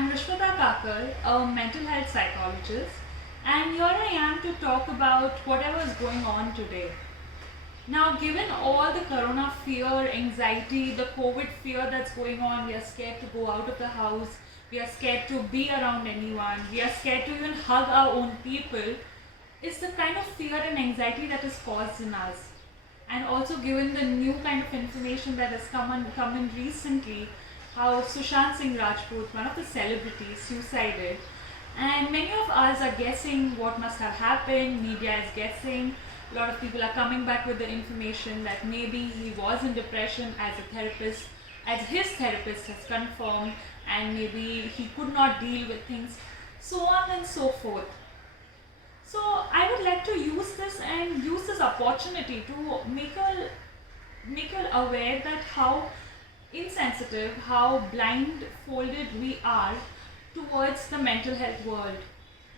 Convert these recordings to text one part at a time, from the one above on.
I'm Rishwata Kakar, a mental health psychologist, and here I am to talk about whatever is going on today. Now, given all the corona fear, anxiety, the COVID fear that's going on, we are scared to go out of the house, we are scared to be around anyone, we are scared to even hug our own people. It's the kind of fear and anxiety that is caused in us. And also, given the new kind of information that has come in recently, how Sushant Singh Rajput, one of the celebrities, suicided, and many of us are guessing what must have happened. Media is guessing. A lot of people are coming back with the information that maybe he was in depression as a therapist, as his therapist has confirmed, and maybe he could not deal with things, so on and so forth. So I would like to use this opportunity to make her aware that how insensitive, how blindfolded we are towards the mental health world.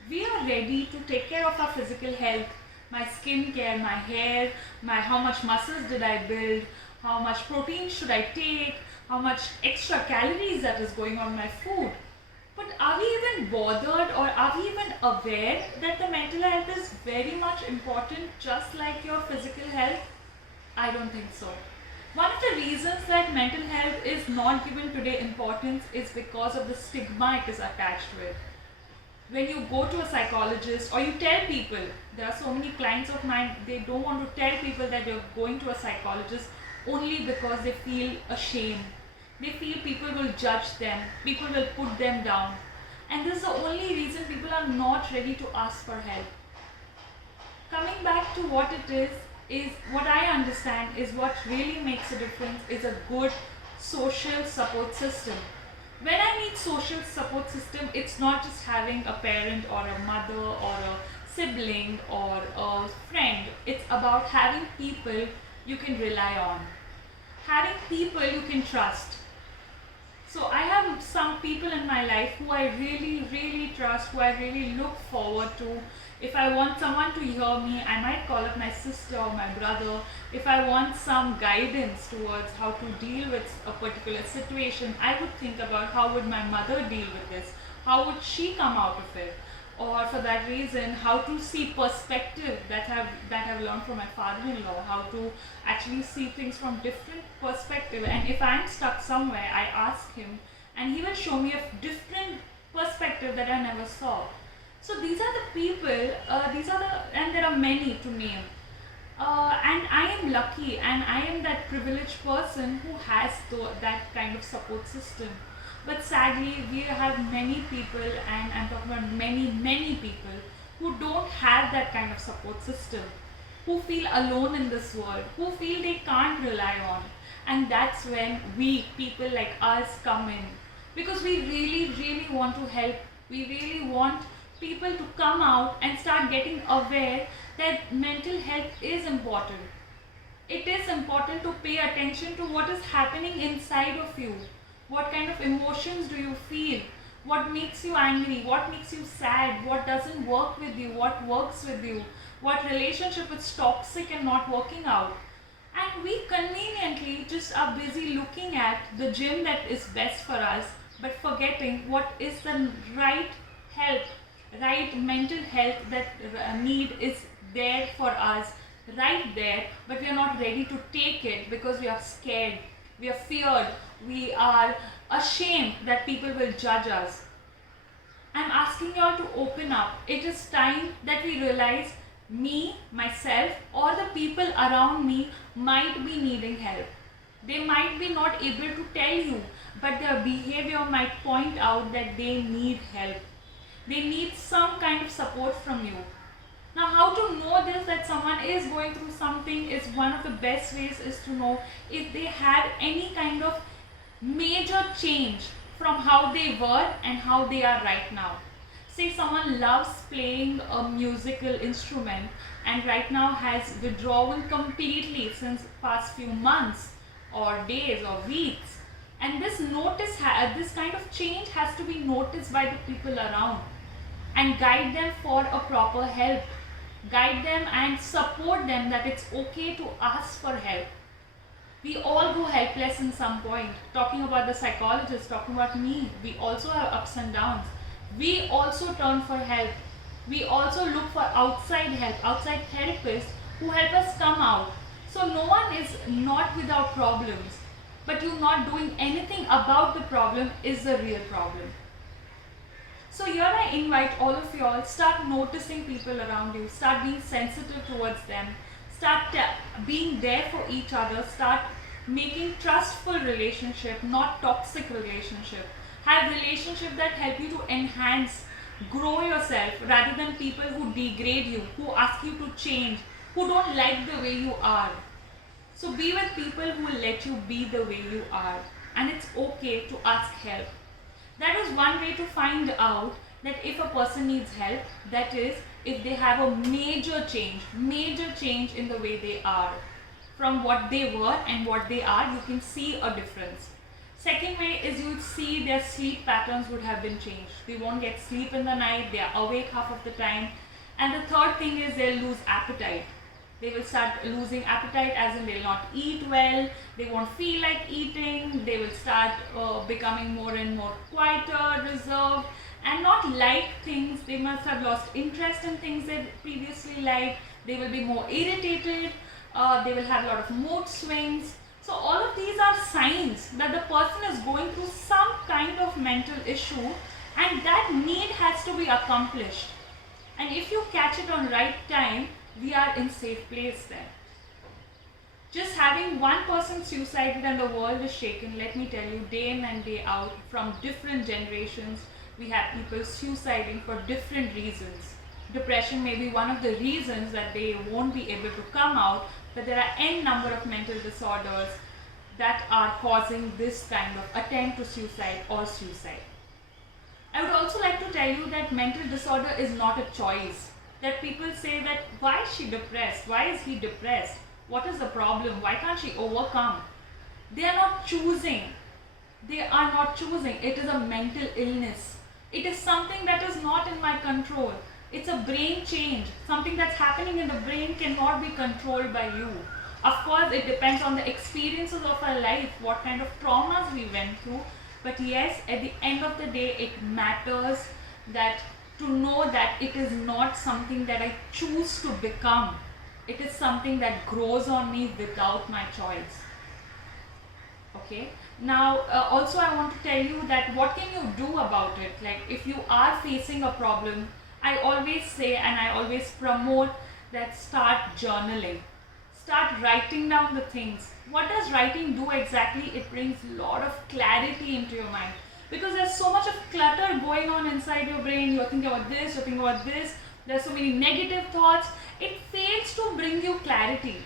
We are ready to take care of our physical health, my skin care, my hair, my how much muscles did I build, how much protein should I take, how much extra calories that is going on my food. But are we even bothered or are we even aware that the mental health is very much important just like your physical health? I don't think so. One of the reasons that mental health is not given today importance is because of the stigma it is attached with. When you go to a psychologist or you tell people, there are so many clients of mine, they don't want to tell people that you're going to a psychologist only because they feel ashamed. They feel people will judge them, people will put them down. And this is the only reason people are not ready to ask for help. Coming back to what it is what I understand is what really makes a difference is a good social support system. When I mean social support system, it's not just having a parent or a mother or a sibling or a friend. It's about having people you can rely on, having people you can trust. So I have some people in my life who I really trust, who I really look forward to. If I want someone to hear me, I might call up my sister or my brother. If I want some guidance towards how to deal with a particular situation, I would think about how would my mother deal with this? How would she come out of it? Or for that reason, how to see perspective that I've learned from my father-in-law, how to actually see things from different perspective. And if I'm stuck somewhere, I ask him and he will show me a different perspective that I never saw. So these are the people, and there are many to name. And I am lucky and I am that privileged person who has that kind of support system. But sadly, we have many people, and I'm talking about many people, who don't have that kind of support system, who feel alone in this world, who feel they can't rely on. And that's when we, people like us, come in. Because we really want to help. We really want people to come out and start getting aware that mental health is important. It is important to pay attention to what is happening inside of you. What kind of emotions do you feel? What makes you angry? What makes you sad? What doesn't work with you? What works with you? What relationship is toxic and not working out? And we conveniently just are busy looking at the gym that is best for us, but forgetting what is the right help, right mental health that need is there for us, right there, but we are not ready to take it because we are scared, we are feared, we are ashamed that people will judge us. I'm asking you all to open up. It is time that we realize me, myself, or the people around me might be needing help. They might be not able to tell you, but their behavior might point out that they need help. They need some kind of support from you. Now, how to know this that someone is going through something is one of the best ways is to know if they have any kind of major change from how they were and how they are right now. Say someone loves playing a musical instrument and right now has withdrawn completely since past few months or days or weeks. And this kind of change has to be noticed by the people around and guide them for a proper help. Guide them and support them that it's okay to ask for help. We all go helpless in some point. Talking about the psychologist, talking about me, we also have ups and downs. We also turn for help. We also look for outside help, outside therapists who help us come out. So no one is not without problems, but you not doing anything about the problem is the real problem. So here I invite all of you all, start noticing people around you, start being sensitive towards them, start being there for each other, start making trustful relationship, not toxic relationship. Have relationship that help you to enhance, grow yourself rather than people who degrade you, who ask you to change, who don't like the way you are. So be with people who will let you be the way you are, and it's okay to ask help. That is one way to find out that if a person needs help, that is if they have a major change in the way they are. From what they were and what they are, you can see a difference. Second way is you see their sleep patterns would have been changed. They won't get sleep in the night, they are awake half of the time. And the third thing is they'll lose appetite. They will start losing appetite, as in they'll not eat well, they won't feel like eating, they will start becoming more and more quieter, reserved, and not like things. They must have lost interest in things they previously liked. They will be more irritated, they will have a lot of mood swings. So all of these are signs that the person is going through some kind of mental issue, and that need has to be accomplished. And if you catch it on right time, we are in safe place then. Just having one person suicided and the world is shaken, let me tell you, day in and day out, from different generations, we have people suiciding for different reasons. Depression may be one of the reasons that they won't be able to come out, but there are n number of mental disorders that are causing this kind of attempt to suicide or suicide. I would also like to tell you that mental disorder is not a choice. That people say that why is she depressed? Why is he depressed? What is the problem? Why can't she overcome? They are not choosing. They are not choosing. It is a mental illness. It is something that is not in my control. It's a brain change. Something that's happening in the brain cannot be controlled by you. Of course, it depends on the experiences of our life, what kind of traumas we went through. But yes, at the end of the day, it matters that to know that it is not something that I choose to become. It is something that grows on me without my choice. Okay. Now, also I want to tell you that what can you do about it? Like if you are facing a problem, I always say and I always promote that start journaling. Start writing down the things. What does writing do exactly? It brings a lot of clarity into your mind. Because there's so much of clutter going on inside your brain. You're thinking about this, you're thinking about this. There's so many negative thoughts. It fails to bring you clarity.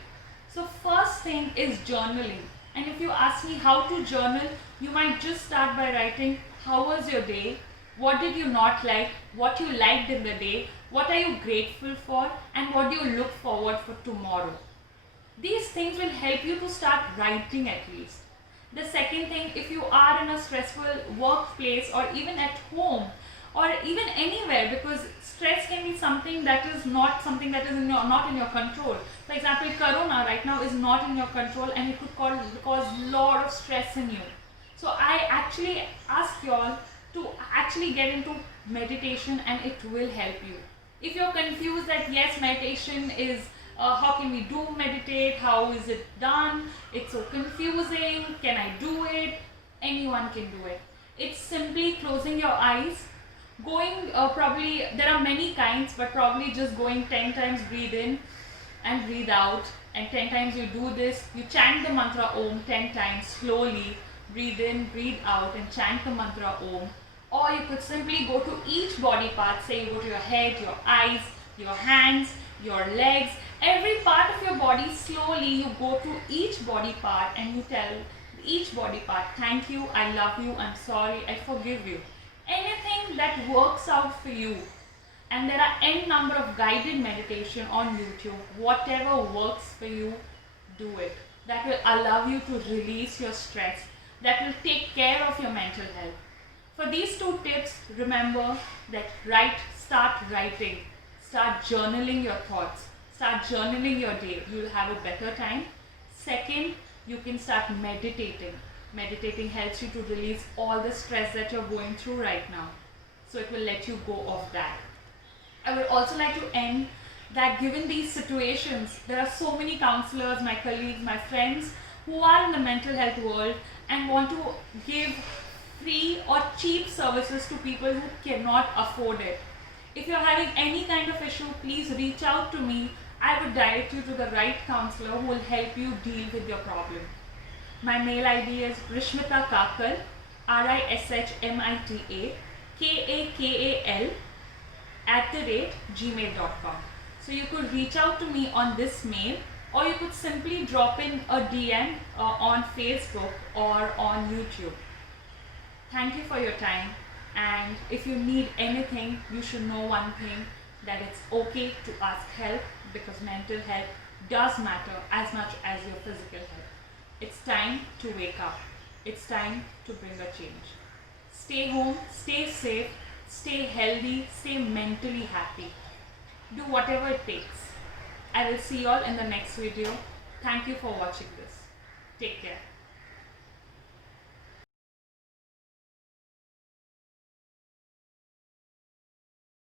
So first thing is journaling. And if you ask me how to journal, you might just start by writing, how was your day? What did you not like? What you liked in the day? What are you grateful for? And what do you look forward for tomorrow? These things will help you to start writing at least. The second thing, if you are in a stressful workplace or even at home or even anywhere, because stress can be something that is not something that is not in your control. For example, corona right now is not in your control and it could cause a lot of stress in you. So I actually ask you all to actually get into meditation and it will help you. If you're confused that yes, meditation is how can we do meditate? How is it done? It's so confusing. Can I do it? Anyone can do it. It's simply closing your eyes, going probably, there are many kinds, but probably just going 10 times breathe in and breathe out. And 10 times you do this, you chant the mantra Om 10 times slowly, breathe in, breathe out and chant the mantra Om. Or you could simply go to each body part, say you go to your head, your eyes, your hands, your legs, every part of your body. Slowly you go to each body part and you tell each body part, thank you, I love you, I'm sorry, I forgive you. Anything that works out for you. And there are n number of guided meditation on YouTube. Whatever works for you, do it. That will allow you to release your stress. That will take care of your mental health. For these two tips, remember that start writing. Start journaling your thoughts. Start journaling your day. You will have a better time. Second, You can start meditating. Meditating helps you to release all the stress that you're going through right now. So it will let you go of that. I would also like to end that given these situations, there are so many counselors, my colleagues, my friends who are in the mental health world and want to give free or cheap services to people who cannot afford it. If you're having any kind of issue, please reach out to me. I would direct you to the right counselor who will help you deal with your problem. My mail ID is Rishmita Kakal, Rishmita Kakal @gmail.com. So you could reach out to me on this mail, or you could simply drop in a DM on Facebook or on YouTube. Thank you for your time, and if you need anything, you should know one thing, that it's okay to ask help, because mental health does matter as much as your physical health. It's time to wake up. It's time to bring a change. Stay home, stay safe, stay healthy, stay mentally happy. Do whatever it takes. I will see you all in the next video. Thank you for watching this. Take care.